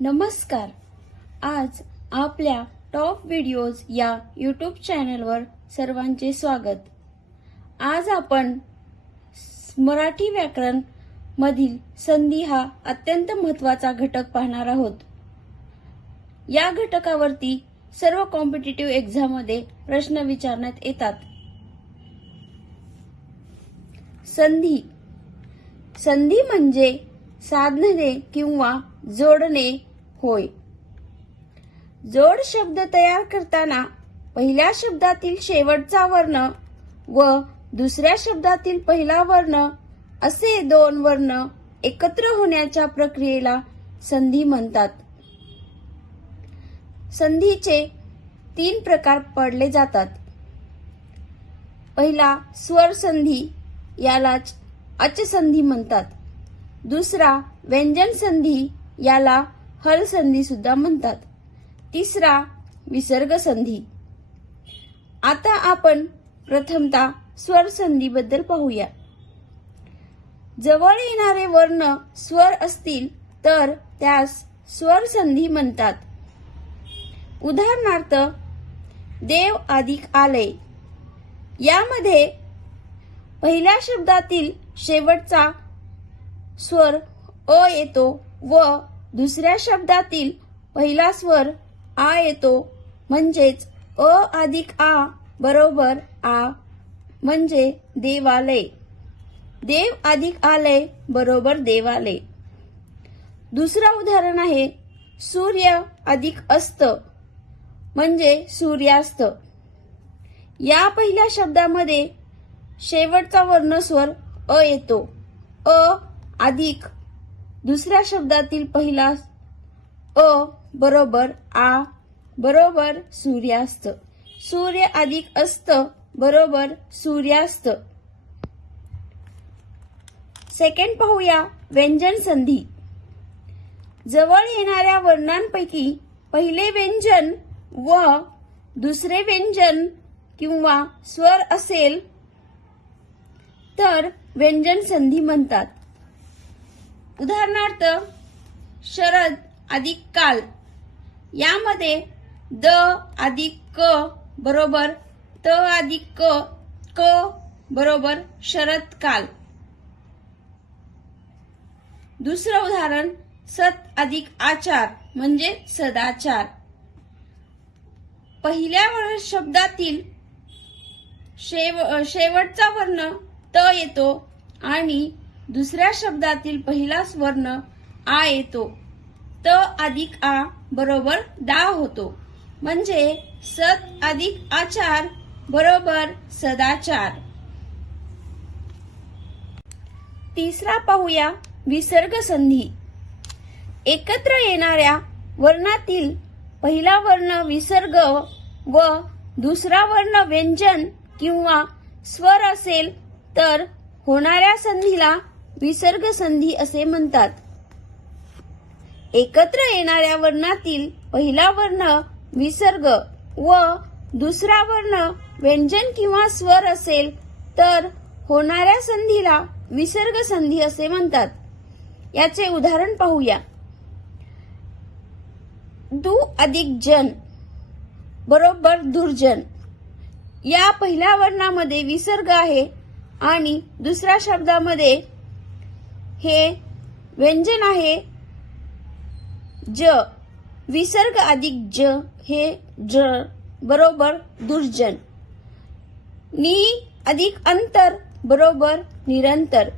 नमस्कार. आज आपल्या टॉप व्हिडिओज या यूट्यूब चॅनलवर सर्वांचे स्वागत. आज आपण मराठी व्याकरण मधील संधी हा अत्यंत महत्त्वाचा घटक पाहणार आहोत. या घटकावरती सर्व कॉम्पिटिटिव्ह एक्झाम मध्ये प्रश्न विचारण्यात येतात. संधी. संधी म्हणजे साधणे किंवा जोडणे होय. जोड शब्द तयार करताना पहिल्या शब्दातील शेवटचा वर्ण व दुसऱ्या शब्दातील पहिला वर्ण असे दोन वर्ण एकत्र होण्याच्या प्रक्रियेला संधी म्हणतात. संधीचे 3 प्रकार पडले जातात. पहिला स्वर संधी, यालाच अच संधी म्हणतात. दुसरा व्यंजन संधी, याला हल संधी सुद्धा म्हणतात. तिसरा विसर्ग संधी. आता आपण प्रथमतः स्वर संधी बद्दल पाहूया. जवळ येणारे वर्ण स्वर असतील तर त्यास स्वर संधी म्हणतात. उदाहरणार्थ देव अधिक आले. यामध्ये पहिल्या शब्दातील शेवटचा स्वर अ येतो व दुसऱ्या शब्दातील पहिला स्वर आ येतो. म्हणजेच अ अधिक आ बरोबर आ, म्हणजे देवालय. देव अधिक आले बरोबर देवालय. दुसरं उदाहरण आहे सूर्य अधिक अस्त, म्हणजे सूर्यास्त. या पहिल्या शब्दामध्ये शेवटचा वर्णस्वर अ येतो. अ अधिक दुसऱ्या शब्दातील पहिला अ बरोबर आ बरोबर सूर्यास्त. सूर्य अधिक अस्त बरोबर सूर्यास्त. सेकंड पाहूया व्यंजन संधी. जवळ येणाऱ्या वर्णांपैकी पहिले व्यंजन व दुसरे व्यंजन किंवा स्वर असेल तर व्यंजन संधी म्हणतात. उदाहरणार्थ शरद अधिक काल. यामध्ये द अधिक क बरोबर त अधिक क, क बरोबर शरद काल. दुसरं उदाहरण सत अधिक आचार, म्हणजे सदाचार. पहिल्या शब्दातील शेवटचा वर्ण त येतो आणि दुसऱ्या शब्दातील पहिला वर्ण आ येतो. त अधिक आ बरोबर दा होतो. म्हणजे सत अधिक आचार बरोबर सदाचार. तिसरा पाहूया विसर्ग संधी. एकत्र येणाऱ्या वर्णातील पहिला वर्ण विसर्ग व दुसरा वर्ण व्यंजन किंवा स्वर असेल तर होणाऱ्या संधीला विसर्ग संधी असे म्हणतात. एकत्र येणाऱ्या वर्णातील पहिला वर्ण विसर्ग व दुसरा वर्ण व्यंजन किंवा स्वर असेल तर होणाऱ्या संधीला विसर्ग संधी असे म्हणतात. याचे उदाहरण पाहूया. दु अधिक जन बरोबर दुर्जन. या पहिल्या वर्णामध्ये विसर्ग आहे आणि दुसऱ्या शब्दामध्ये हे व्यंजन आहे ज. विसर्ग अधिक ज हे ज बरोबर दुर्जन. नि अधिक अंतर बरोबर निरंतर.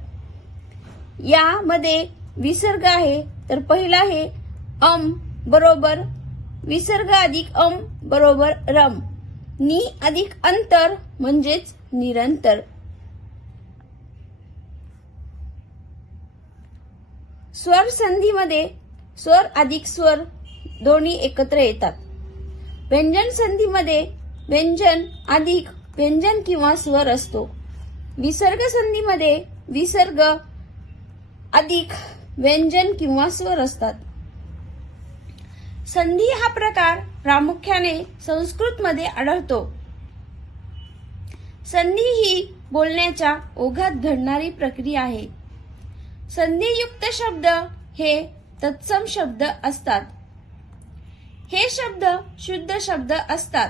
यामध्ये विसर्ग आहे तर पहिला आहे अम बरोबर विसर्ग अधिक अम बरोबर रम. नि अधिक अंतर म्हणजेच निरंतर. स्वर संधीमध्ये स्वर अधिक स्वर दोन्ही एकत्र येतात. व्यंजन संधीमध्ये व्यंजन अधिक व्यंजन किंवा स्वर असतो. विसर्ग संधीमध्ये विसर्ग अधिक व्यंजन किंवा स्वर असतात. संधी हा प्रकार प्रामुख्याने संस्कृत मध्ये आढळतो. संधी ही बोलण्याच्या ओघात घडणारी प्रक्रिया आहे. संधियुक्त शब्द हे तत्सम शब्द असतात. हे शब्द शुद्ध शब्द असतात.